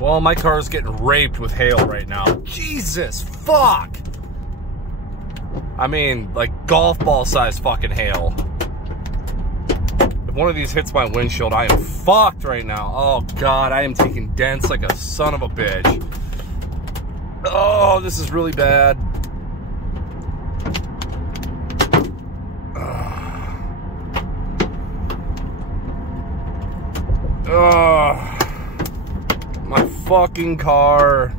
Well, my car's getting raped with hail right now. Jesus, fuck! I mean, like golf ball size fucking hail. If one of these hits my windshield, I am fucked right now. Oh god, I am taking dents like a son of a bitch. Oh, this is really bad. My fucking car.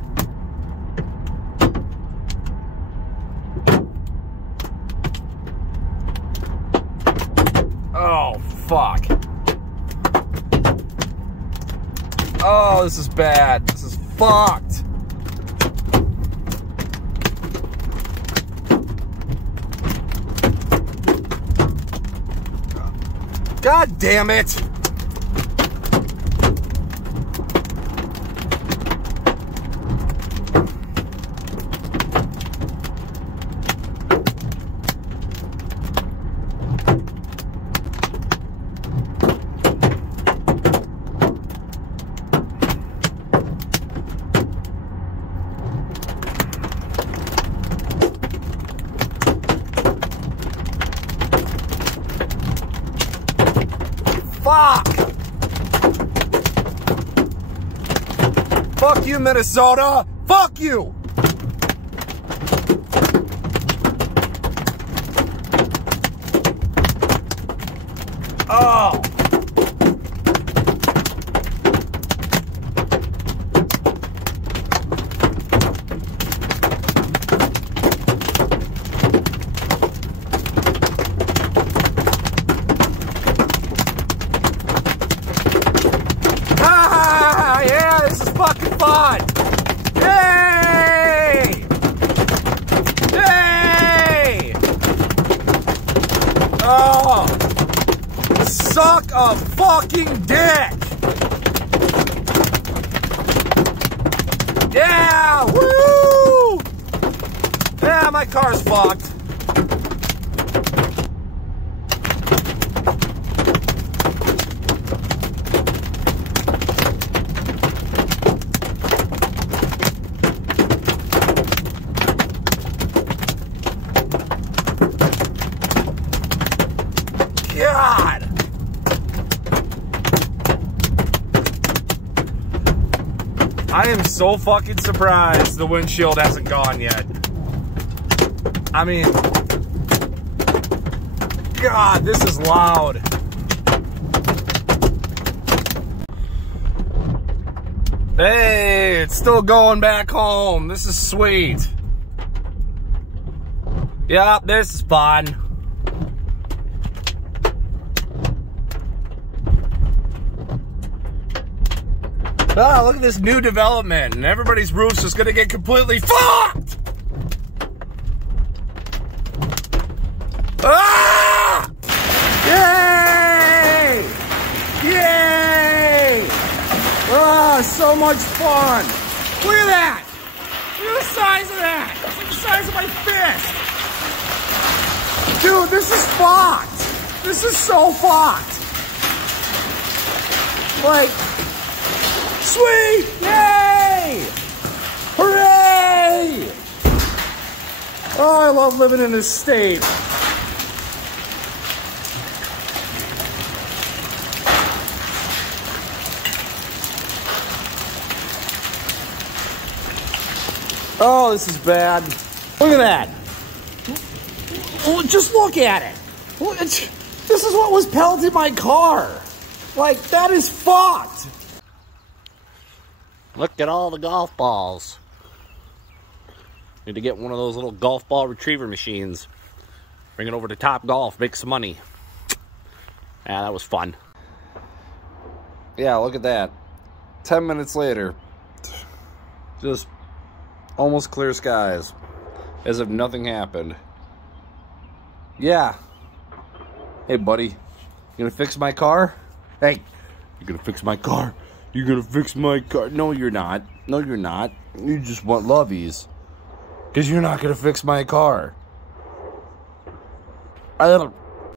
Oh, fuck. Oh, this is bad. This is fucked. God damn it. Fuck! Fuck you, Minnesota! Fuck you! Oh! Fucking fun! Yay! Yay! Oh! Suck a fucking dick! Yeah! Woo! Yeah, my car's fucked. God! I am so fucking surprised the windshield hasn't gone yet. I mean, God, this is loud. Hey, it's still going back home. This is sweet. Yep, this is fun. Ah, look at this new development, and everybody's roof's just gonna get completely fucked! Ah! Yay! Yay! Oh, so much fun! Look at that! Look at the size of that! It's like the size of my fist! Dude, this is fucked! This is so fucked! Like... Sweet! Yay! Hooray! Oh, I love living in this state. Oh, this is bad. Look at that. Just look at it. This is what was pelted my car. Like, that is fucked. Look at all the golf balls. Need to get one of those little golf ball retriever machines. Bring it over to Top Golf, make some money. Yeah, that was fun. Yeah, look at that. 10 minutes later. Just almost clear skies. As if nothing happened. Yeah. Hey, buddy. You gonna fix my car? Hey, you gonna fix my car? You're gonna fix my car? No, you're not. No, you're not. You just want lovies. Because you're not gonna fix my car. I don't...